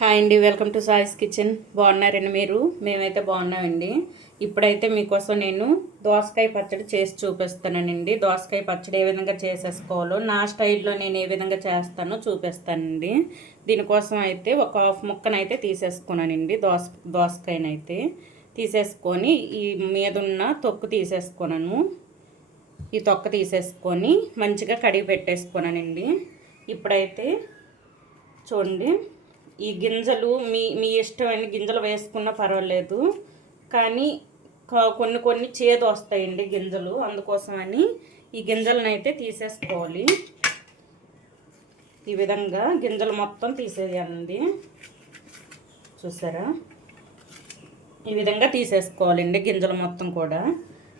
Hi అండి welcome to సాయిస్ kitchen. బాగున్నారండి మీరు? మేమైతే బాగున్నామండి. ఇప్పుడైతే మీకోసం నేను దోసకాయ పచ్చడి చేసి చూపిస్తానండి. దోసకాయ పచ్చడి ఏ విధంగా చేసేసుకోవాలో నా స్టైల్లో నేను ఏ విధంగా చేస్తానో చూపిస్తానండి. దీనికోసం అయితే ఒక హాఫ్ ముక్కనైతే తీసేసుకున్నానండి దోస దోసకాయనైతే. తీసేసుకొని ఈ మీదున్న తొక్కు తీసేసుకున్నాను. ఈ తొక్క తీసేసుకొని మంచిగా కడిగి పెట్టేసుకున్నానండి. ఇప్పుడైతే చూడండి ఈ గింజలు మీ మీ ఇష్టమైన గింజలు వేసుకున్నా పర్వాలేదు. కానీ కొన్ని కొన్ని చేదు వస్తాయండి గింజలు. అందుకోసమని ఈ గింజలను అయితే తీసేసుకోవాలి. ఈ విధంగా గింజలు మొత్తం తీసేయాలండి. చూసారా? ఈ విధంగా తీసేసుకోవాలండి గింజలు మొత్తం కూడా.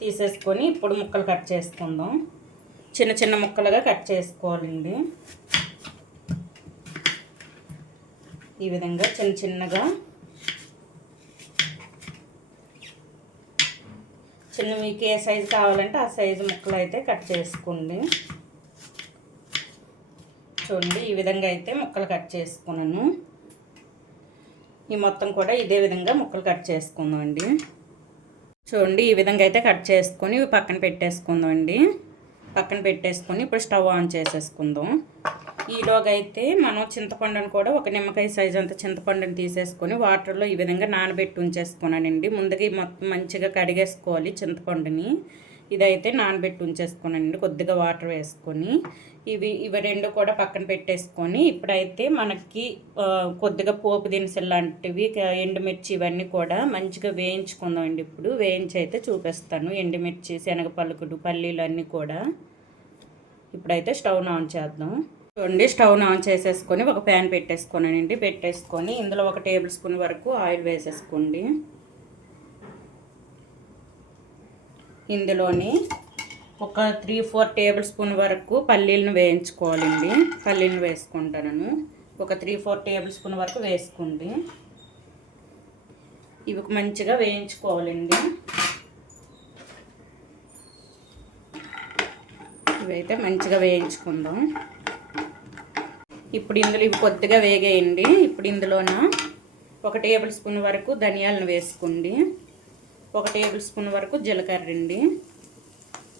తీసేసుకొని ఇప్పుడు ముక్కలు కట్ చేసుకుందాం. చిన్న చిన్న ముక్కలుగా కట్ చేసుకోవాలండి. ఈ విధంగా చిన్న చిన్నగా చిన్న మీకు ఏ సైజు కావాలంటే ఆ సైజు ముక్కలు అయితే కట్ చేసుకోండి. చూడండి ఈ విధంగా అయితే ముక్కలు కట్ చేసుకున్నాను. ఈ మొత్తం కూడా ఇదే విధంగా ముక్కలు కట్ చేసుకుందామండి. చూడండి ఈ విధంగా అయితే కట్ చేసుకొని పక్కన పెట్టేసుకుందామండి. పక్కన పెట్టేసుకొని ఇప్పుడు స్టవ్ ఆన్ చేసేసుకుందాం. ఈలోగా అయితే మనం చింతపండుని కూడా ఒక నిమ్మకాయ సైజ్ అంత చింతపండుని తీసేసుకొని వాటర్లో ఈ విధంగా నానబెట్టి ఉంచేసుకున్నానండి. ముందుగా మొత్తం మంచిగా కడిగేసుకోవాలి చింతపండుని. ఇదైతే నానబెట్టి ఉంచేసుకున్నానండి. కొద్దిగా వాటర్ వేసుకొని ఇవి ఇవి రెండు కూడా పక్కన పెట్టేసుకొని ఇప్పుడైతే మనకి కొద్దిగా పోపు దినుసులు లాంటివి ఎండుమిర్చి ఇవన్నీ కూడా మంచిగా వేయించుకుందాం అండి ఇప్పుడు. వేయించి అయితే చూపిస్తాను. ఎండుమిర్చి శనగ పలుకుడు పల్లీలు అన్నీ కూడా. ఇప్పుడైతే స్టవ్ ఆన్ చేద్దాం. చూడండి స్టవ్ ఆన్ చేసేసుకొని ఒక ప్యాన్ పెట్టేసుకోనండి. పెట్టేసుకొని ఇందులో ఒక టేబుల్ స్పూన్ వరకు ఆయిల్ వేసేసుకోండి. ఇందులోని ఒక త్రీ ఫోర్ టేబుల్ స్పూన్ వరకు పల్లీలను వేయించుకోవాలండి. పల్లీలను వేసుకుంటాను ఒక త్రీ ఫోర్ టేబుల్ స్పూన్ వరకు వేసుకోండి. ఇవి మంచిగా వేయించుకోవాలండి. ఇవైతే మంచిగా వేయించుకుందాం. ఇప్పుడు ఇందులో ఇవి కొద్దిగా వేగేయండి. ఇప్పుడు ఇందులోన ఒక టేబుల్ స్పూన్ వరకు ధనియాలను వేసుకోండి. ఒక టేబుల్ స్పూన్ వరకు జీలకర్ర అండి.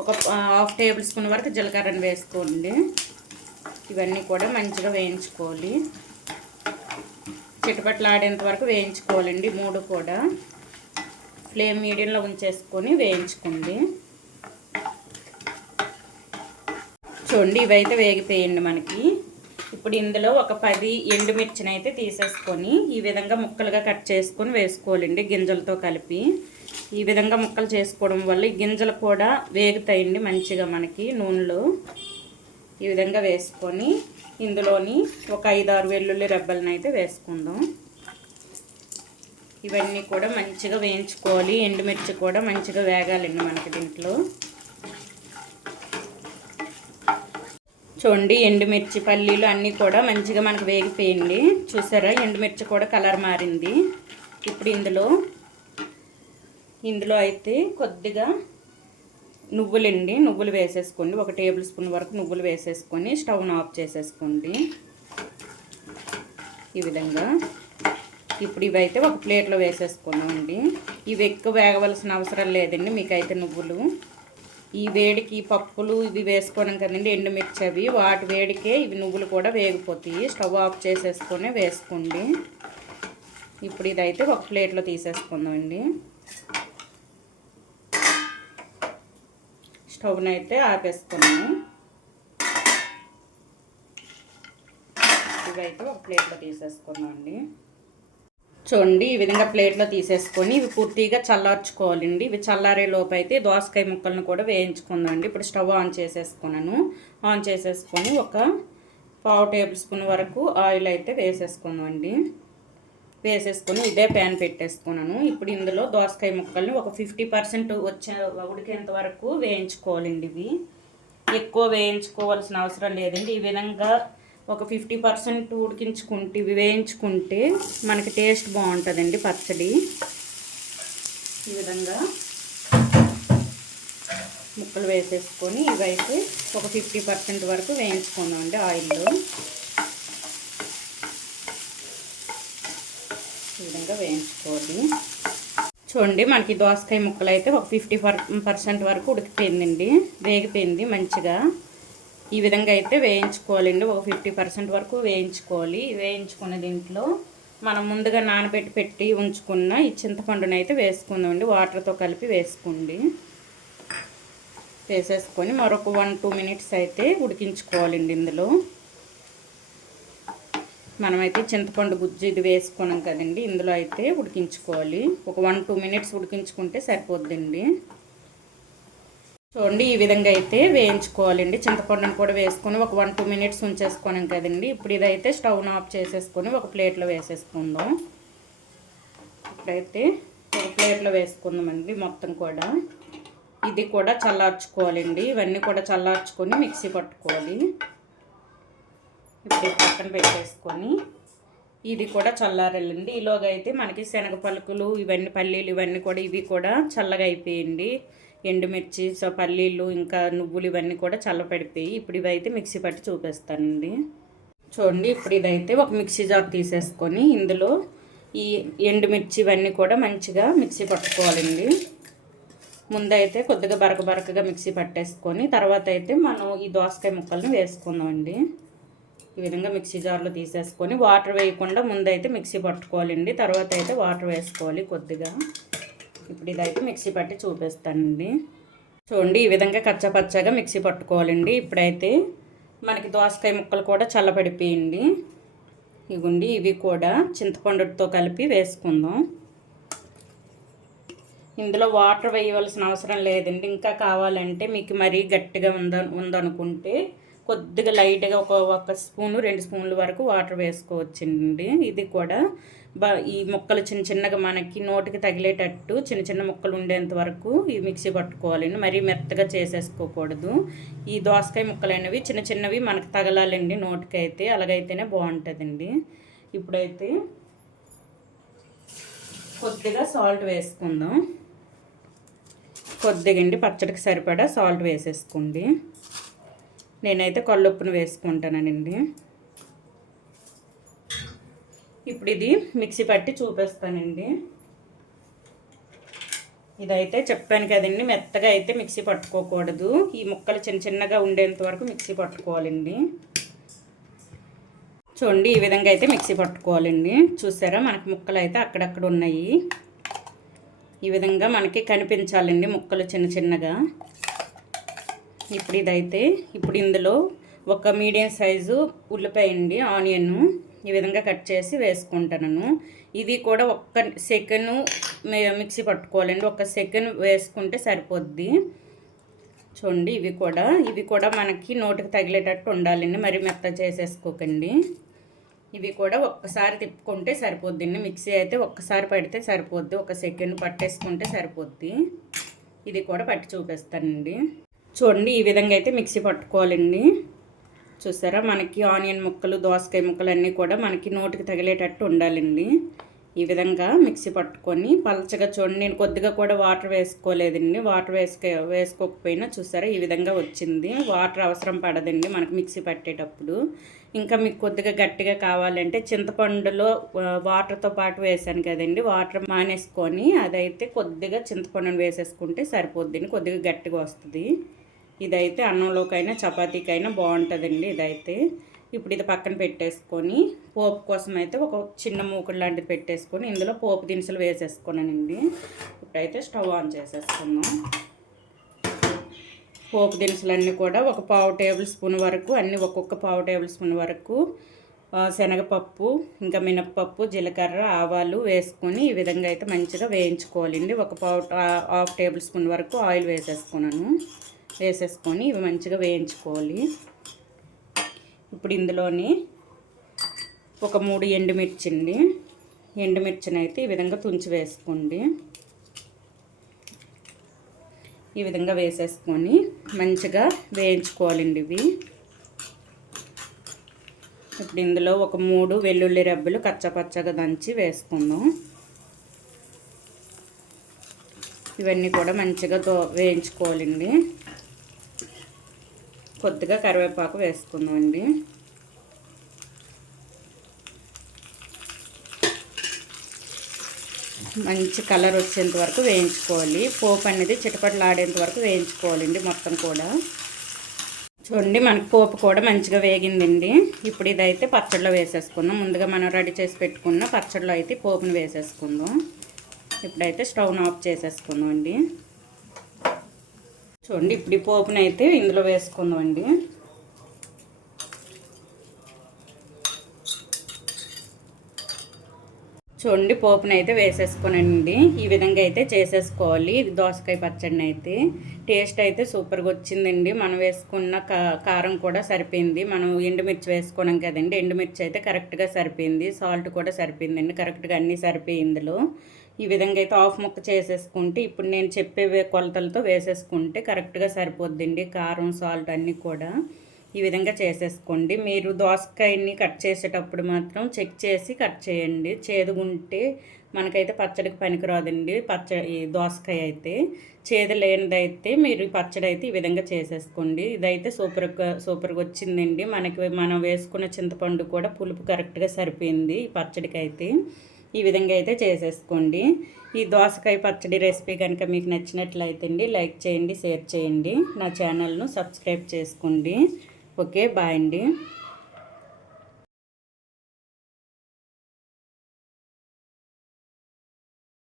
ఒక హాఫ్ టేబుల్ స్పూన్ వరకు జీలకర్రని వేసుకోండి. ఇవన్నీ కూడా మంచిగా వేయించుకోవాలి. చిటపట్లు ఆడేంత వరకు వేయించుకోవాలండి. మూడు కూడా. ఫ్లేమ్ మీడియంలో ఉంచేసుకొని వేయించుకోండి. చూడండి ఇవైతే వేగిపోయండి మనకి. ఇప్పుడు ఇందులో ఒక పది ఎండుమిర్చిని అయితే తీసేసుకొని ఈ విధంగా ముక్కలుగా కట్ చేసుకొని వేసుకోవాలండి గింజలతో కలిపి. ఈ విధంగా ముక్కలు చేసుకోవడం వల్ల ఈ గింజలు కూడా వేగుతాయండి మంచిగా మనకి నూనెలో. ఈ విధంగా వేసుకొని ఇందులోని ఒక ఐదు ఆరు వెల్లుల్లి రెబ్బలను అయితే వేసుకుందాం. ఇవన్నీ కూడా మంచిగా వేయించుకోవాలి. ఎండుమిర్చి కూడా మంచిగా వేగాలండి మనకి దీంట్లో. చూడండి ఎండుమిర్చి పల్లీలు అన్నీ కూడా మంచిగా మనకు వేగిపోయింది. చూసారా? ఎండుమిర్చి కూడా కలర్ మారింది. ఇప్పుడు ఇందులో ఇందులో అయితే కొద్దిగా నువ్వులండి. నువ్వులు వేసేసుకోండి. ఒక టేబుల్ స్పూన్ వరకు నువ్వులు వేసేసుకొని స్టవ్ను ఆఫ్ చేసేసుకోండి. ఈ విధంగా. ఇప్పుడు ఇవైతే ఒక ప్లేట్లో వేసేసుకున్నామండి. ఇవి ఎక్కువ వేగవలసిన అవసరం లేదండి. మీకైతే నువ్వులు ఈ వేడికి పప్పులు ఇవి వేసుకోవడం కదండి ఎండుమిర్చి అవి వాటి వేడికే ఇవి నువ్వులు కూడా వేగిపోతాయి. స్టవ్ ఆఫ్ చేసేసుకొని వేసుకోండి. ఇప్పుడు ఇదైతే ఒక ప్లేట్లో తీసేసుకుందామండి. స్టవ్ని అయితే ఆపేసుకున్నాము. ఇవైతే ఒక ప్లేట్లో తీసేసుకున్నామండి. చూడండి ఈ విధంగా ప్లేట్లో తీసేసుకొని ఇవి పూర్తిగా చల్లార్చుకోవాలండి. ఇవి చల్లారే లోపు అయితే దోసకాయ ముక్కలను కూడా వేయించుకుందామండి. ఇప్పుడు స్టవ్ ఆన్ చేసేసుకున్నాను. ఆన్ చేసేసుకొని ఒక పావు టేబుల్ స్పూన్ వరకు ఆయిల్ అయితే వేసేసుకుందండి వేసేసుకొని ఇదే ప్యాన్ పెట్టేసుకున్నాను. ఇప్పుడు ఇందులో దోసకాయ ముక్కల్ని ఒక ఫిఫ్టీ పర్సెంట్ వచ్చే ఉడికేంత వరకు వేయించుకోవాలండి ఇవి. ఎక్కువ వేయించుకోవాల్సిన అవసరం లేదండి. ఈ విధంగా ఒక ఫిఫ్టీ పర్సెంట్ ఉడికించుకుంటే ఇవి వేయించుకుంటే మనకి టేస్ట్ బాగుంటుందండి పచ్చడి. ఈ విధంగా ముక్కలు వేసేసుకొని ఇవైతే ఒక ఫిఫ్టీ పర్సెంట్ వరకు వేయించుకుందామండి ఆయిల్లో. విధంగా వేయించుకోవాలి. చూడండి మనకి దోసకాయ ముక్కలు అయితే ఒక ఫిఫ్టీ పర్సెంట్ వరకు ఉడికిపోయిందండి వేగిపోయింది మంచిగా. ఈ విధంగా అయితే వేయించుకోవాలండి. ఒక ఫిఫ్టీ పర్సెంట్ వరకు వేయించుకోవాలి. వేయించుకున్న దీంట్లో మనం ముందుగా నానబెట్టి పెట్టి ఉంచుకున్న ఈ చింతపండుని అయితే వేసుకుందామండి. వాటర్తో కలిపి వేసుకోండి. వేసేసుకొని మరొక వన్ టూ మినిట్స్ అయితే ఉడికించుకోవాలండి ఇందులో. మనమైతే చింతపండు గుజ్జు ఇది వేసుకున్నాం కదండి. ఇందులో అయితే ఉడికించుకోవాలి. ఒక వన్ టూ మినిట్స్ ఉడికించుకుంటే సరిపోద్దండి. చూడండి ఈ విధంగా అయితే వేయించుకోవాలండి. చింతపండుని కూడా వేసుకొని ఒక వన్ టూ మినిట్స్ ఉంచేసుకున్నాం కదండి. ఇప్పుడు ఇదైతే స్టవ్ ఆఫ్ చేసేసుకొని ఒక ప్లేట్లో వేసేసుకుందాం. ఇప్పుడైతే ఒక ప్లేట్లో వేసుకుందామండి మొత్తం కూడా. ఇది కూడా చల్లార్చుకోవాలండి. ఇవన్నీ కూడా చల్లార్చుకొని మిక్సీ పట్టుకోవాలి. ఇప్పుడు పక్కన పెట్టేసుకొని ఇది కూడా చల్లారాలండి. ఈలోగా అయితే మనకి శనగ పలుకులు ఇవన్నీ పల్లీలు ఇవన్నీ కూడా ఇవి కూడా చల్లగా అయిపోయింది. ఎండుమిర్చి సో పల్లీలు ఇంకా నువ్వులు ఇవన్నీ కూడా చల్లపడిపోయి ఇప్పుడు ఇవైతే మిక్సీ పట్టి చూపిస్తానండి. చూడండి ఇప్పుడు ఇదైతే ఒక మిక్సీ జార్ తీసేసుకొని ఇందులో ఈ ఎండుమిర్చి ఇవన్నీ కూడా మంచిగా మిక్సీ పట్టుకోవాలండి. ముందైతే కొద్దిగా బరక బరకగా మిక్సీ పట్టేసుకొని తర్వాత అయితే మనం ఈ దోసకాయ ముక్కల్ని వేసుకుందామండి. ఈ విధంగా మిక్సీ జార్లో తీసేసుకొని వాటర్ వేయకుండా ముందైతే మిక్సీ పట్టుకోవాలండి. తర్వాత అయితే వాటర్ వేసుకోవాలి కొద్దిగా. ఇప్పుడు ఇదైతే మిక్సీ పట్టి చూపిస్తానండి. చూడండి ఈ విధంగా కచ్చపచ్చగా మిక్సీ పట్టుకోవాలండి. ఇప్పుడైతే మనకి దోసకాయ ముక్కలు కూడా చల్లబడిపోయండి. ఇవ్వండి ఇవి కూడా చింతపండుతో కలిపి వేసుకుందాం. ఇందులో వాటర్ వేయవలసిన అవసరం లేదండి. ఇంకా కావాలంటే మీకు మరీ గట్టిగా ఉంద ఉందనుకుంటే కొద్దిగా లైట్గా ఒక ఒక స్పూను రెండు స్పూన్ల వరకు వాటర్ వేసుకోవచ్చండి. ఇది కూడా ఈ ముక్కలు చిన్న చిన్నగా మనకి నోటికి తగిలేటట్టు చిన్న చిన్న ముక్కలు ఉండేంత వరకు ఈ మిక్సీ పట్టుకోవాలండి మరీ మెత్తగా చేసేసుకోకూడదు. ఈ దోసకాయ ముక్కలు అనేవి చిన్న చిన్నవి మనకు తగలాలండి నోటికి అయితే అలాగైతేనే బాగుంటుందండి. ఇప్పుడైతే కొద్దిగా సాల్ట్ వేసుకుందాం. కొద్దిగా అండి పచ్చడికి సరిపడా సాల్ట్ వేసేసుకోండి. నేనైతే కళ్ళుప్పును వేసుకుంటానండి. ఇప్పుడు ఇది మిక్సీ పట్టి చూపిస్తానండి. ఇదైతే చెప్పాను కదండి మెత్తగా అయితే మిక్సీ పట్టుకోకూడదు. ఈ ముక్కలు చిన్న చిన్నగా ఉండేంత వరకు మిక్సీ పట్టుకోవాలండి. చూడండి ఈ విధంగా అయితే మిక్సీ పట్టుకోవాలండి. చూసారా మనకి ముక్కలు అయితే అక్కడక్కడ ఉన్నాయి. ఈ విధంగా మనకి కనిపించాలండి ముక్కలు చిన్న చిన్నగా. ఇప్పుడు ఇదైతే ఇప్పుడు ఇందులో ఒక మీడియం సైజు ఉల్లిపాయ అండి ఆనియన్. ఈ విధంగా కట్ చేసి వేసుకుంటాను ఇది కూడా ఒక్క సెకండ్ మిక్సీ పట్టుకోవాలండి. ఒక సెకండ్ వేసుకుంటే సరిపోద్ది. చూడండి ఇవి కూడా. ఇవి కూడా మనకి నోటికి తగిలేటట్టు ఉండాలండి. మరి మెత్త చేసేసుకోకండి. ఇవి కూడా ఒక్కసారి తిప్పుకుంటే సరిపోద్ది మిక్సీ అయితే ఒక్కసారి పడితే సరిపోద్ది. ఒక సెకండ్ పట్టేసుకుంటే సరిపోద్ది. ఇది కూడా పట్టి చూపిస్తానండి. చూడండి ఈ విధంగా అయితే మిక్సీ పట్టుకోవాలండి. చూసారా? మనకి ఆనియన్ ముక్కలు దోసకాయ ముక్కలు అన్నీ కూడా మనకి నోటికి తగిలేటట్టు ఉండాలండి. ఈ విధంగా మిక్సీ పట్టుకొని పలచగా చూడండి. నేను కొద్దిగా కూడా వాటర్ వేసుకోలేదండి. వాటర్ వేసుక వేసుకోకపోయినా చూసారా? ఈ విధంగా వచ్చింది. వాటర్ అవసరం పడదండి మనకు మిక్సీ పట్టేటప్పుడు. ఇంకా మీకు కొద్దిగా గట్టిగా కావాలంటే చింతపండులో వాటర్తో పాటు వేసాను కదండి. వాటర్ మానేసుకొని అదైతే కొద్దిగా చింతపండును వేసేసుకుంటే సరిపోద్ది కొద్దిగా గట్టిగా వస్తుంది. ఇదైతే అన్నంలోకైనా చపాతీకైనా బాగుంటుందండి ఇదైతే. ఇప్పుడు ఇది పక్కన పెట్టేసుకొని పోపు కోసం అయితే ఒక చిన్న మూకుడు లాంటిది పెట్టేసుకొని ఇందులో పోపు దినుసులు వేసేసుకున్నానండి ఇప్పుడైతే స్టవ్ ఆన్ చేసేసుకుందాం. పోపు దినుసులన్నీ కూడా ఒక పావు టేబుల్ స్పూన్ వరకు అన్నీ ఒక్కొక్క పావు టేబుల్ స్పూన్ వరకు శనగపప్పు ఇంకా మినప్పప్పు జీలకర్ర ఆవాలు వేసుకొని ఈ విధంగా అయితే మంచిగా వేయించుకోవాలండి. ఒక పావు హాఫ్ టేబుల్ స్పూన్ వరకు ఆయిల్ వేసేసుకున్నాను. వేసేసుకొని ఇవి మంచిగా వేయించుకోవాలి. ఇప్పుడు ఇందులోని ఒక మూడు ఎండుమిర్చి అండి ఎండుమిర్చిని అయితే ఈ విధంగా తుంచి వేసుకోండి. ఈ విధంగా వేసేసుకొని మంచిగా వేయించుకోవాలండి ఇవి. ఇప్పుడు ఇందులో ఒక మూడు వెల్లుల్లి రెబ్బలు కచ్చపచ్చగా దంచి వేసుకుందాం. ఇవన్నీ కూడా మంచిగా దో వేయించుకోవాలండి. కొద్దిగా కరివేపాకు వేసుకుందామండి. మంచి కలర్ వచ్చేంత వరకు వేయించుకోవాలి. పోపు అనేది చిటపట్లు ఆడేంత వరకు వేయించుకోవాలండి మొత్తం కూడా. చూడండి మనకు పోపు కూడా మంచిగా వేగిందండి. ఇప్పుడు ఇదైతే పచ్చడిలో వేసేసుకుందాం. ముందుగా మనం రెడీ చేసి పెట్టుకున్న పచ్చడిలో అయితే పోపుని వేసేసుకుందాం. ఇప్పుడైతే స్టవ్ను ఆఫ్ చేసేసుకుందాం అండి చూడండి ఇప్పుడు ఈ పోపునైతే అయితే ఇందులో వేసుకుందామండి. చూడండి పోపుని అయితే వేసేసుకోనండి. ఈ విధంగా అయితే చేసేసుకోవాలి. ఇది దోసకాయ పచ్చడిని అయితే. టేస్ట్ అయితే సూపర్గా వచ్చిందండి. మనం వేసుకున్న కారం కూడా సరిపోయింది. మనం ఎండుమిర్చి వేసుకున్నాం కదండి. ఎండుమిర్చి అయితే కరెక్ట్గా సరిపోయింది. సాల్ట్ కూడా సరిపోయిందండి. కరెక్ట్గా అన్నీ సరిపోయి ఇందులో. ఈ విధంగా అయితే ఆఫ్ ముక్క చేసేసుకుంటే ఇప్పుడు నేను చెప్పే కొలతలతో వేసేసుకుంటే కరెక్ట్గా సరిపోద్దండి. కారం సాల్ట్ అన్నీ కూడా ఈ విధంగా చేసేసుకోండి. మీరు దోసకాయని కట్ చేసేటప్పుడు మాత్రం చెక్ చేసి కట్ చేయండి. చేదుగుంటే మనకైతే పచ్చడికి పనికిరాదండి. పచ్చడి దోసకాయ అయితే చేదు లేనిదైతే మీరు పచ్చడి అయితే ఈ విధంగా చేసేసుకోండి. ఇదైతే సూపర్గా సూపర్గా వచ్చిందండి. మనకి మనం వేసుకున్న చింతపండు కూడా పులుపు కరెక్ట్గా సరిపోయింది ఈ పచ్చడికి అయితే ఈ విధంగా అయితే చేసేసుకోండి. ఈ దోసకాయ పచ్చడి రెసిపీ కనుక మీకు నచ్చినట్లయితే అండి లైక్ చేయండి షేర్ చేయండి. నా ఛానల్ను సబ్స్క్రైబ్ చేసుకోండి. ఓకే బాయ్ అండి.